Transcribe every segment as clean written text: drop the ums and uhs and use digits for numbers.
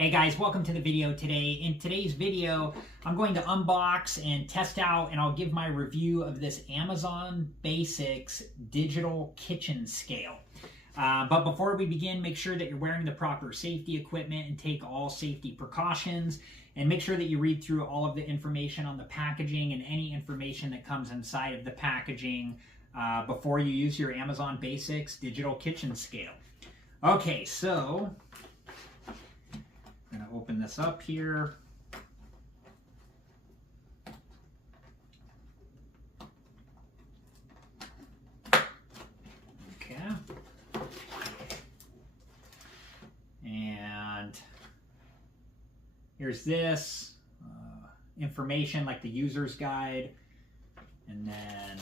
Hey guys, welcome to the video today. In today's video, I'm going to unbox and test out, and I'll give my review of this Amazon Basics digital kitchen scale. But before we begin, make sure that you're wearing the proper safety equipment and take all safety precautions. And make sure that you read through all of the information on the packaging and any information that comes inside of the packaging before you use your Amazon Basics digital kitchen scale. Okay, so I'm going to open this up here. Okay. And here's this information like the user's guide. And then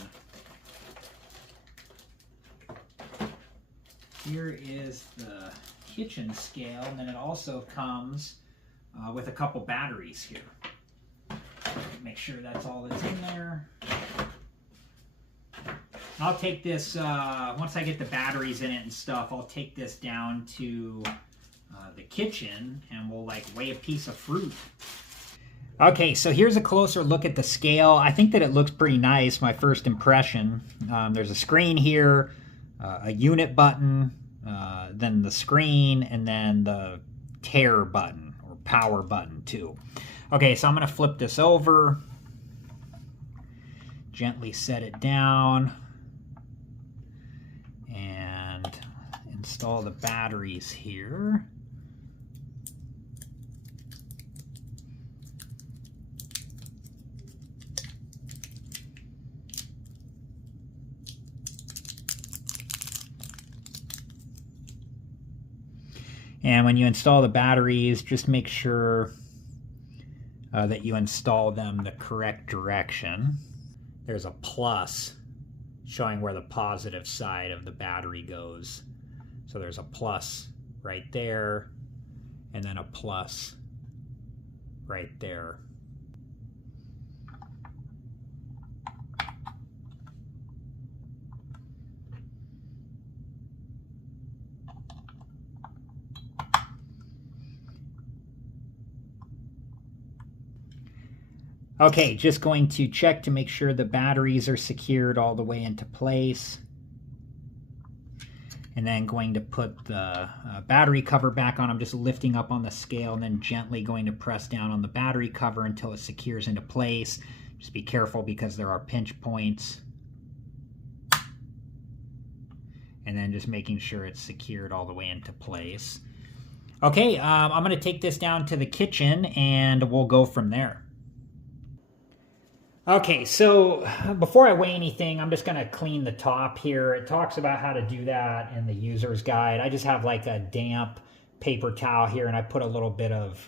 here is the kitchen scale, and then it also comes with a couple batteries here. Make sure that's all that's in there. I'll take this, once I get the batteries in it and stuff, I'll take this down to the kitchen and we'll like weigh a piece of fruit. Okay, so here's a closer look at the scale. I think that it looks pretty nice, my first impression. There's a screen here, a unit button, then the screen, and then the tare button or power button too. Okay, so I'm going to flip this over, gently set it down, and install the batteries here. And when you install the batteries, just make sure that you install them the correct direction. There's a plus showing where the positive side of the battery goes. So there's a plus right there, and then a plus right there. Okay, just going to check to make sure the batteries are secured all the way into place. And then going to put the battery cover back on. I'm just lifting up on the scale and then gently going to press down on the battery cover until it secures into place. Just be careful because there are pinch points. And then just making sure it's secured all the way into place. Okay, I'm going to take this down to the kitchen and we'll go from there. Okay, so before I weigh anything, I'm just going to clean the top here. It talks about how to do that in the user's guide. I just have like a damp paper towel here, and I put a little bit of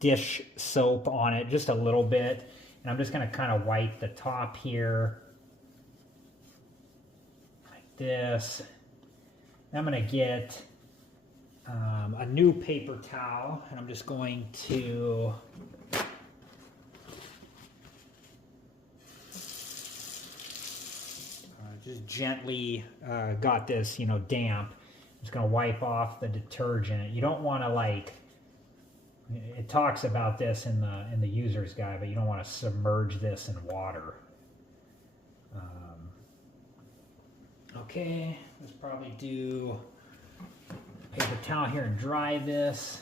dish soap on it, just a little bit. And I'm just going to kind of wipe the top here like this. I'm going to get a new paper towel, and I'm just going to just gently got this, damp. Just gonna wipe off the detergent. You don't want to like. It talks about this in the user's guide, but you don't want to submerge this in water. Okay, let's probably do a paper towel here and dry this.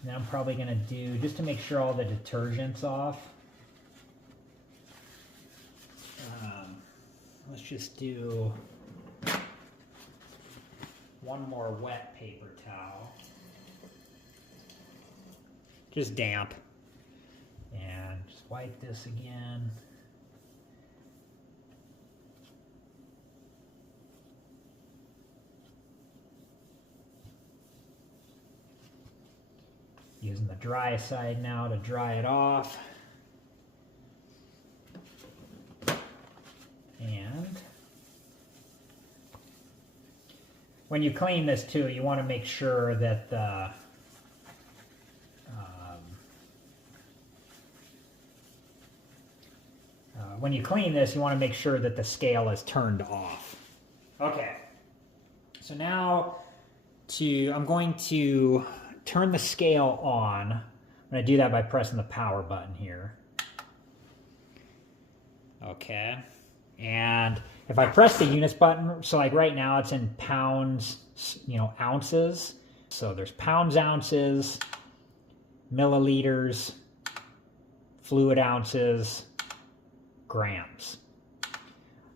And then I'm probably gonna do, just to make sure all the detergent's off. Let's just do one more wet paper towel. Just damp. And just wipe this again. Using the dry side now to dry it off. And when you clean this too, you want to make sure that the when you clean this, you want to make sure that the scale is turned off. Okay, so now I'm going to turn the scale on. I'm going to do that by pressing the power button here. Okay. And if I press the units button, so like right now it's in pounds, ounces. So there's pounds, ounces, milliliters, fluid ounces, grams.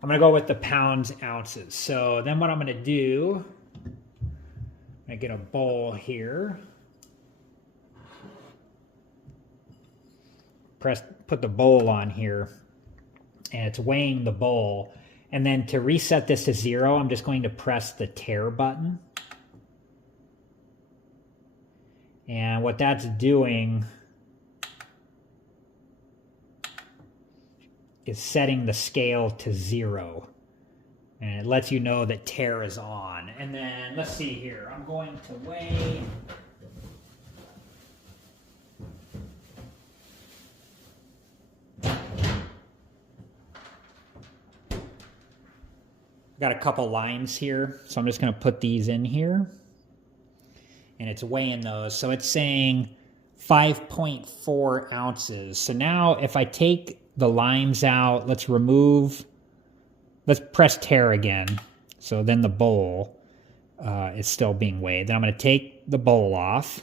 I'm going to go with the pounds, ounces. So then what I'm going to do, I'm going to get a bowl here. Put the bowl on here. And it's weighing the bowl. And then to reset this to 0, I'm just going to press the tare button. And what that's doing is setting the scale to 0. And it lets you know that tare is on. And then, let's see here, I'm going to weigh... Got a couple lines here, so I'm just going to put these in here. And it's weighing those. So it's saying 5.4 ounces. So now if I take the limes out, let's press tare again. So then the bowl is still being weighed. Then I'm going to take the bowl off.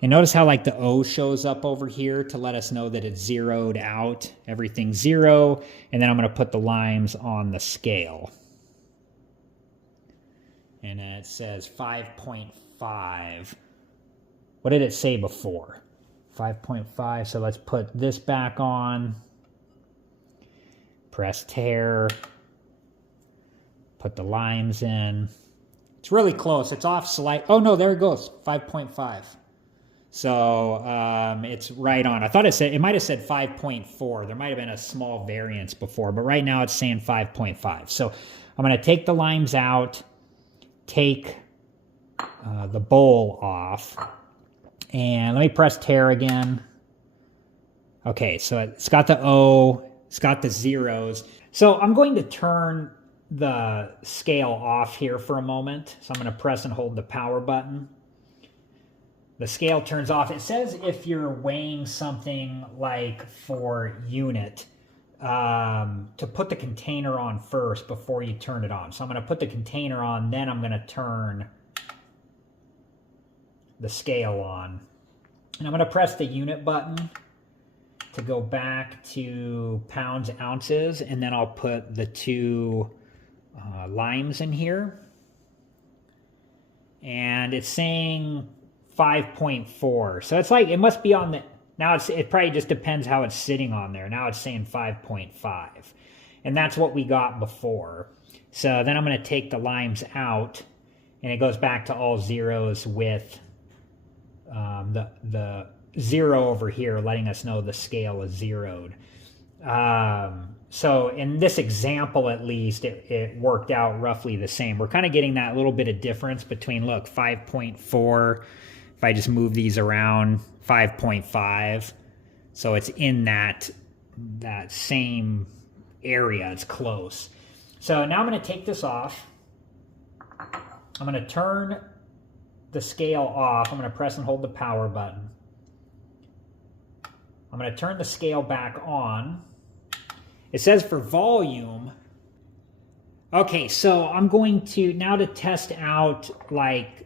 And notice how like the O shows up over here to let us know that it's zeroed out. Everything's 0. And then I'm going to put the limes on the scale. And it says 5.5. What did it say before? 5.5. So let's put this back on. Press tare. Put the limes in. It's really close. It's off slight. Oh no, there it goes. 5.5. So it's right on. I thought it might have said 5.4. There might have been a small variance before, but right now it's saying 5.5. So I'm going to take the limes out, take the bowl off, and let me press tare again. Okay, so it's got the O, it's got the zeros. So I'm going to turn the scale off here for a moment. So I'm going to press and hold the power button. The scale turns off. It says if you're weighing something like for unit, to put the container on first before you turn it on. So I'm going to put the container on, then I'm going to turn the scale on. And I'm going to press the unit button to go back to pounds, ounces, and then I'll put the 2 limes in here. And it's saying 5.4. So it's like, it must be on the, now it probably just depends how it's sitting on there. Now it's saying 5.5. And that's what we got before. So then I'm going to take the limes out, and it goes back to all zeros with the 0 over here letting us know the scale is zeroed. So in this example, at least, it worked out roughly the same. We're kind of getting that little bit of difference between, look, 5.4. If I just move these around, 5.5. So it's in that same area. It's close. So now I'm going to take this off. I'm going to turn the scale off. I'm going to press and hold the power button. I'm going to turn the scale back on. It says for volume. Okay, so I'm going to, now to test out like,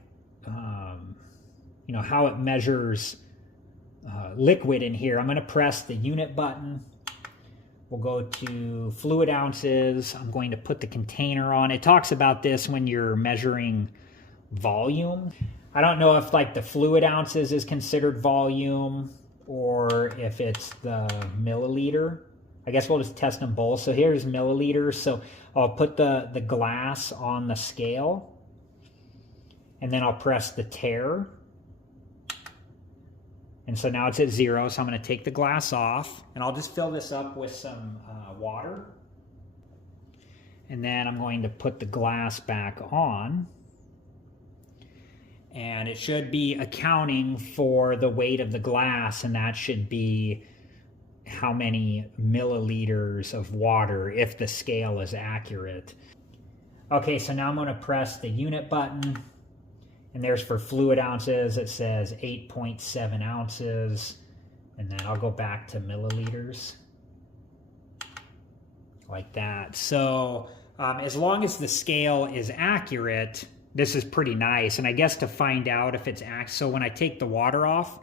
how it measures liquid in here, I'm going to press the unit button. We'll go to fluid ounces. I'm going to put the container on. It talks about this when you're measuring volume. I don't know if like the fluid ounces is considered volume or if it's the milliliter. I guess we'll just test them both. So here's milliliters. So I'll put the glass on the scale, and then I'll press the tare. And so now it's at 0, so I'm going to take the glass off, and I'll just fill this up with some water. And then I'm going to put the glass back on. And it should be accounting for the weight of the glass, and that should be how many milliliters of water if the scale is accurate. Okay, so now I'm going to press the unit button. And there's for fluid ounces, it says 8.7 ounces. And then I'll go back to milliliters. Like that. So as long as the scale is accurate, this is pretty nice. And I guess to find out if it's accurate, so when I take the water off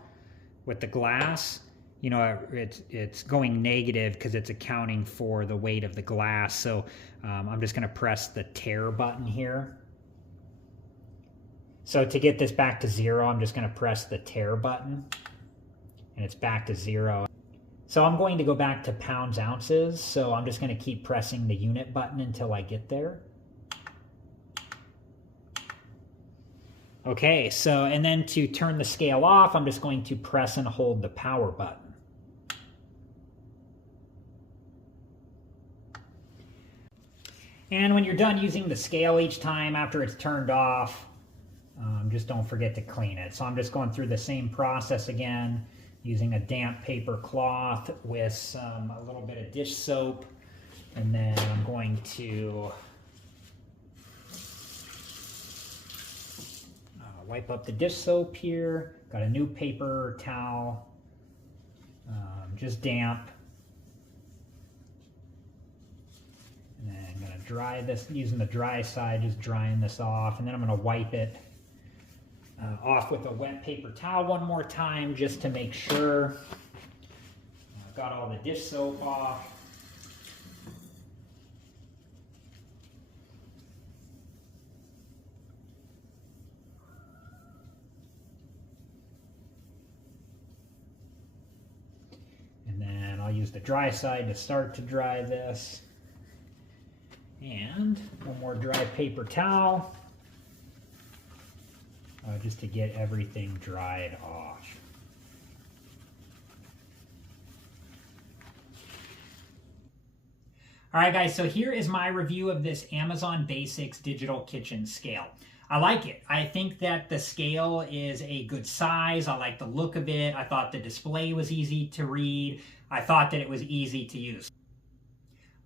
with the glass, you know, it's going negative because it's accounting for the weight of the glass. So I'm just going to press the tare button here. So to get this back to 0, I'm just going to press the tare button, and it's back to 0. So I'm going to go back to pounds, ounces. So I'm just going to keep pressing the unit button until I get there. Okay, so, and then to turn the scale off, I'm just going to press and hold the power button. And when you're done using the scale each time after it's turned off, just don't forget to clean it. So I'm just going through the same process again, using a damp paper cloth with a little bit of dish soap. And then I'm going to wipe up the dish soap here. Got a new paper towel, just damp. And then I'm going to dry this using the dry side, just drying this off. And then I'm going to wipe it off with a wet paper towel one more time just to make sure. I've got all the dish soap off. And then I'll use the dry side to start to dry this. And one more dry paper towel. Just to get everything dried off. All right, guys, so here is my review of this Amazon Basics digital kitchen scale. I like it. I think that the scale is a good size. I like the look of it. I thought the display was easy to read. I thought that it was easy to use.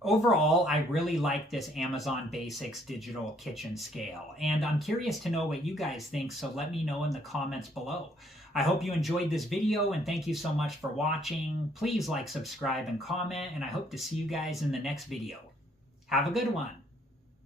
Overall, I really like this Amazon Basics digital kitchen scale, and I'm curious to know what you guys think, so let me know in the comments below. I hope you enjoyed this video, and thank you so much for watching. Please like, subscribe, and comment, and I hope to see you guys in the next video. Have a good one.